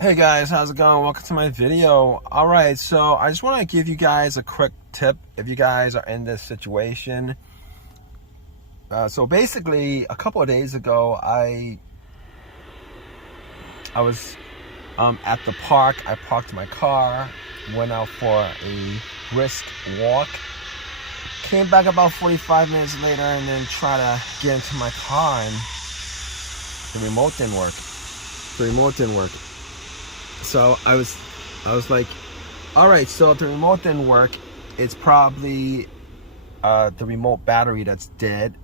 Hey guys, how's it going? Welcome to my video. Alright, so I just want to give you guys a quick tip if you guys are in this situation. So basically, a couple of days ago, I was at the park. I parked my car, went out for a brisk walk, came back about 45 minutes later, and then tried to get into my car, and the remote didn't work. So I was like, all right, so if the remote didn't work, it's probably the remote battery that's dead.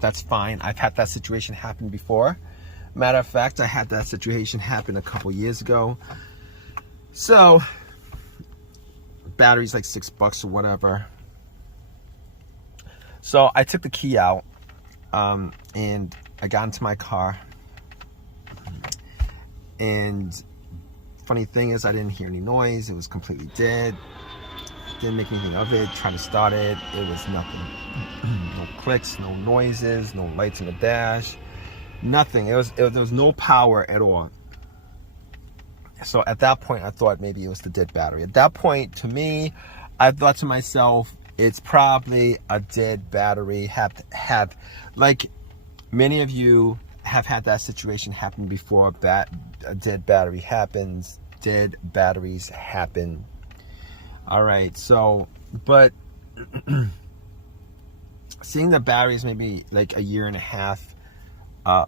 That's fine. I've had that situation happen before. Matter of fact, I had that situation happen a couple years ago. So battery's like $6 or whatever. So I took the key out and I got into my car. And funny thing is, I didn't hear any noise. It was completely dead. Didn't make anything of it. Tried to start it. It was nothing. No clicks, no noises, no lights in the dash. Nothing. There was no power at all. So at that point, I thought maybe it was the dead battery. At that point, to me, I thought to myself, it's probably a dead battery. Have like many of you have had that situation happen before. A dead battery happens. Dead batteries happen. All right, so, but seeing the batteries maybe like a year and a half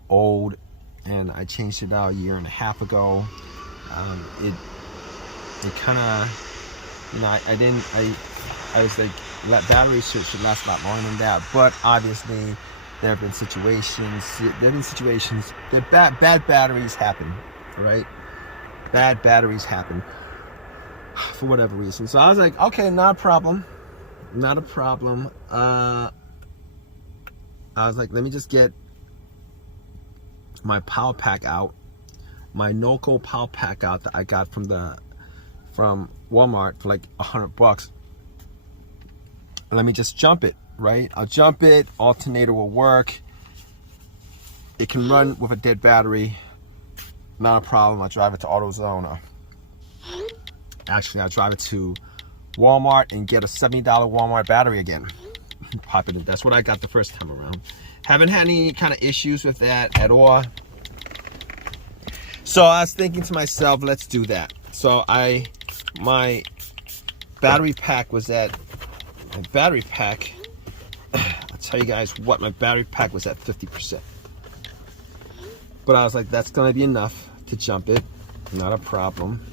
old, and I changed it out a year and a half ago. It kind of, you know, I was like, batteries should last a lot longer than that. But obviously, there have been situations that bad batteries happen, right? Bad batteries happen for whatever reason. So I was like, okay, not a problem. I was like, let me just get my power pack out, my Norco power pack out that I got from Walmart for like $100. Let me just jump it. Right, I'll jump it. Alternator will work. It can run with a dead battery. Not a problem. I'll drive it to AutoZone. Actually, I'll drive it to Walmart and get a $70 Walmart battery again. Pop it in. That's what I got the first time around. Haven't had any kind of issues with that at all. So I was thinking to myself, let's do that. So my battery pack was at I'll tell you guys what, my battery pack was at 50%. But I was like, that's gonna be enough to jump it, not a problem.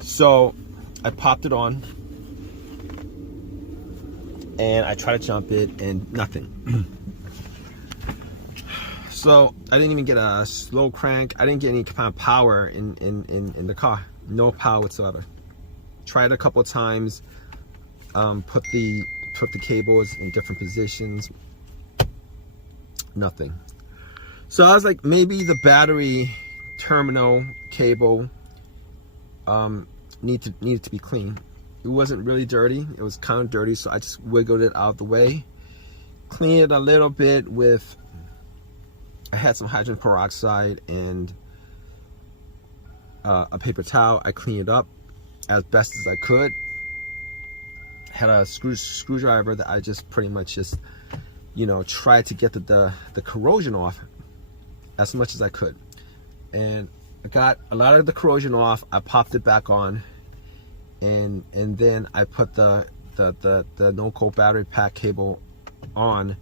So I popped it on and I tried to jump it and nothing. So I didn't even get a slow crank. I didn't get any kind of power in the car. No power whatsoever. Tried a couple of times, put the cables in different positions. Nothing. So I was like, maybe the battery terminal cable needed to be clean. It wasn't really dirty. It was kind of dirty, so I just wiggled it out of the way. Cleaned it a little bit with, I had some hydrogen peroxide and a paper towel. I cleaned it up as best as I could. Had a screwdriver that I just pretty much just, you know, tried to get the corrosion off as much as I could. And I got a lot of the corrosion off. I popped it back on, and then I put the Norco battery pack cable on,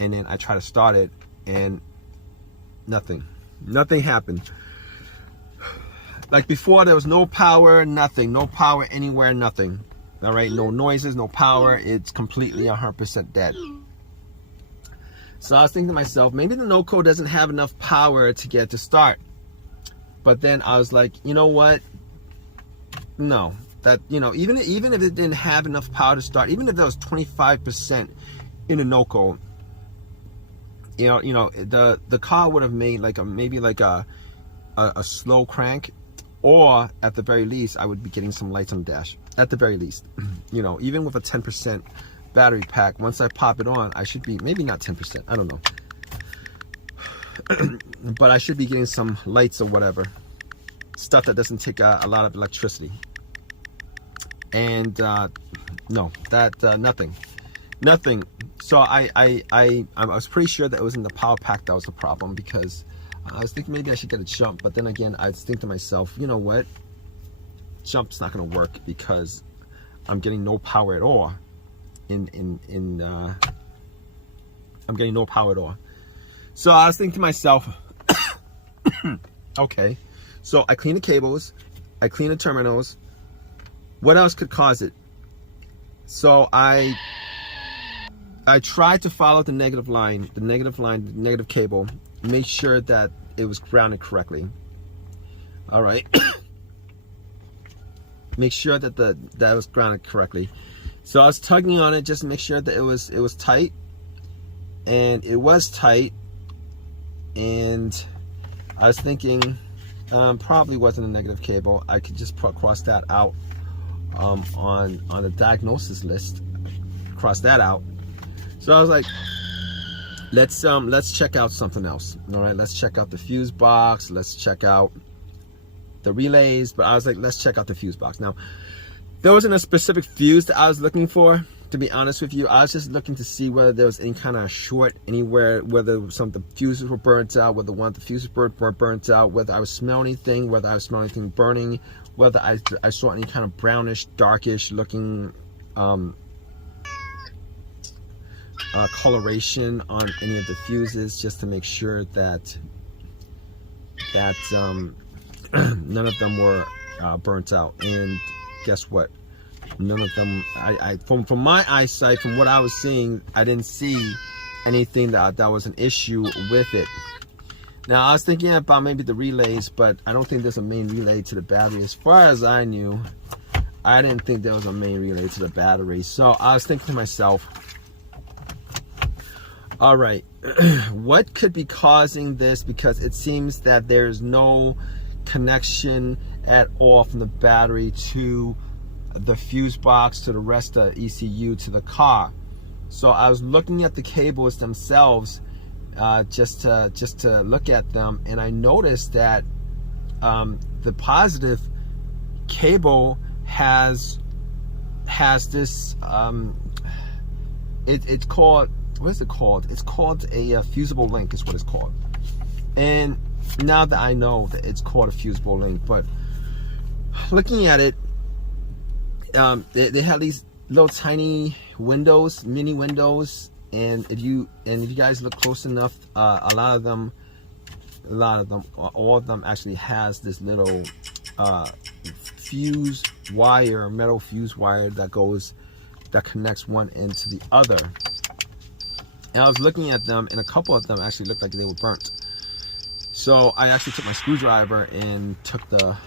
and then I tried to start it, and nothing happened. Like before, there was no power, nothing, no power anywhere, nothing. All right, no noises, no power. It's completely 100% dead. So I was thinking to myself, maybe the Norco doesn't have enough power to get to start. But then I was like, you know what? No, that, you know, even if it didn't have enough power to start, even if there was 25% in a Norco, you know, the car would have made like maybe a slow crank, or at the very least, I would be getting some lights on the dash. At the very least, you know, even with a 10% battery pack, once I pop it on, I should be, maybe not 10%, I don't know. but I should be getting some lights or whatever, stuff that doesn't take a lot of electricity. And no, that nothing. So I was pretty sure that it was in the power pack that was the problem, because I was thinking maybe I should get a jump, but then again I think to myself, you know what, jump's not going to work because I'm getting no power at all. I'm getting no power at all. So I was thinking to myself, okay, so I clean the cables, I clean the terminals. What else could cause it? So I tried to follow the negative cable, make sure that it was grounded correctly. All right. Make sure that that was grounded correctly. So I was tugging on it just to make sure that it was tight, and it was tight. And I was thinking, probably wasn't a negative cable. I could just cross that out on the diagnosis list. Cross that out. So I was like, let's check out something else. All right, let's check out the fuse box. Let's check out the relays. But I was like, let's check out the fuse box. Now, there wasn't a specific fuse that I was looking for, to be honest with you. I was just looking to see whether there was any kind of short anywhere, whether some of the fuses were burnt out, whether one of the fuses were burnt out, whether I was smelling anything, whether I was smelling anything burning, whether I saw any kind of brownish, darkish looking coloration on any of the fuses, just to make sure that none of them were burnt out. And guess what? None of them. From my eyesight, from what I was seeing, I didn't see anything that was an issue with it. Now I was thinking about maybe the relays, but I don't think there's a main relay to the battery. As far as I knew, I didn't think there was a main relay to the battery. So I was thinking to myself, all right, what could be causing this? Because it seems that there's no connection at all from the battery to the fuse box, to the rest of ECU, to the car. So I was looking at the cables themselves, just to look at them, and I noticed that the positive cable has this it's called, what is it called? It's called a fusible link is what it's called. And now that I know that it's called a fusible link, but looking at it, they have these little tiny windows, mini windows, and if you guys look close enough, all of them actually has this little fuse wire, metal fuse wire that connects one end to the other. And I was looking at them, and a couple of them actually looked like they were burnt. So I actually took my screwdriver and took the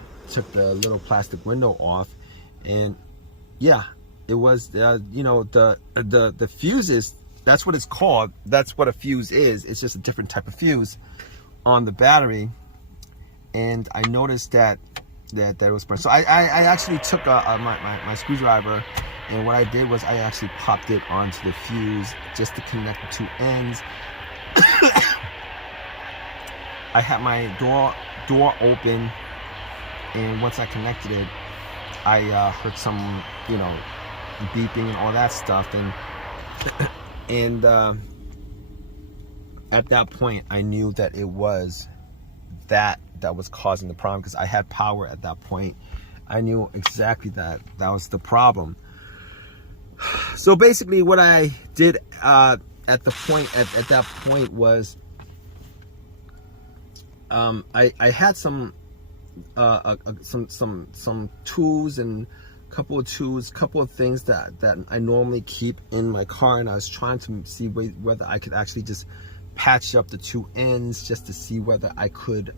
little plastic window off, and yeah, it was you know, the fuses, that's what it's called. That's what a fuse is. It's just a different type of fuse on the battery. And I noticed that was burnt. So I actually took my screwdriver, and what I did was I actually popped it onto the fuse just to connect the two ends. I had my door open, and once I connected it, I heard some, you know, beeping and all that stuff, and at that point I knew that it was that was causing the problem, because I had power at that point. I knew exactly that was the problem. So basically what I did at that point was I had some tools, and couple of things that I normally keep in my car, and I was trying to see whether I could actually just patch up the two ends, just to see whether I could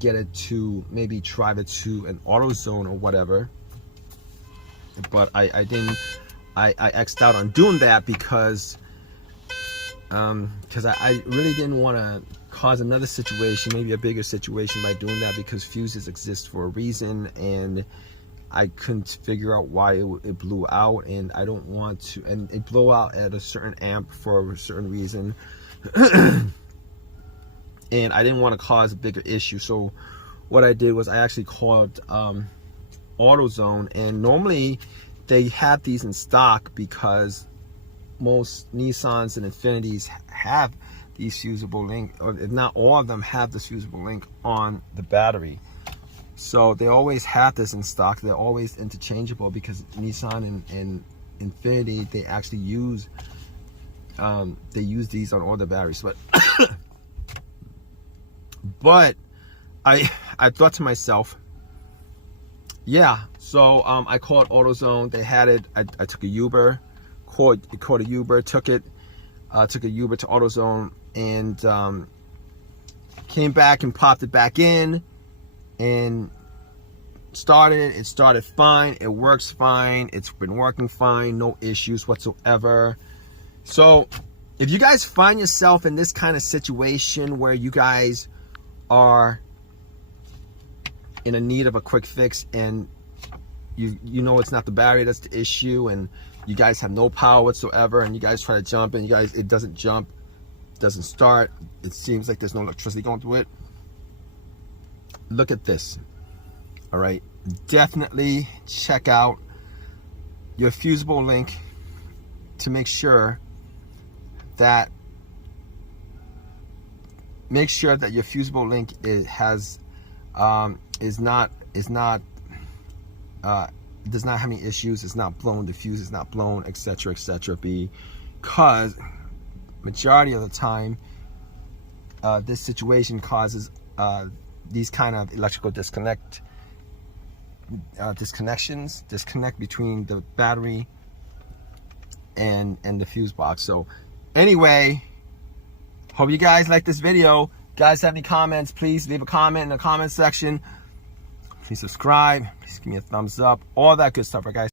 get it to maybe drive it to an AutoZone or whatever. But I didn't. I X'd out on doing that because I really didn't want to cause another situation, maybe a bigger situation, by doing that, because fuses exist for a reason, and I couldn't figure out why it blew out, and I don't want to. And it blew out at a certain amp for a certain reason. and I didn't want to cause a bigger issue. So what I did was I actually called AutoZone, and normally they have these in stock because most Nissans and Infinitis have these fusible link, or if not all of them have this fusible link on the battery. So they always have this in stock. They're always interchangeable because Nissan and Infiniti, they actually use these on all the batteries. But I thought to myself, yeah. So I called AutoZone. They had it. I took a Uber, called a Uber, took a Uber to AutoZone, and came back and popped it back in and started it. It started fine. It works fine. It's been working fine. No issues whatsoever. So if you guys find yourself in this kind of situation where you guys are in a need of a quick fix, and you know it's not the battery that's the issue, and you guys have no power whatsoever, and you guys try to jump and it doesn't jump, doesn't start, it seems like there's no electricity going through it, look at this. All right, definitely check out your fusible link to make sure that your fusible link does not have any issues. It's not blown, the fuse is not blown, etc., etc. Because majority of the time this situation causes these kind of electrical disconnect between the battery and the fuse box. So anyway, hope you guys like this video. Guys, have any comments, please leave a comment in the comment section. Please subscribe, please give me a thumbs up, all that good stuff, right guys?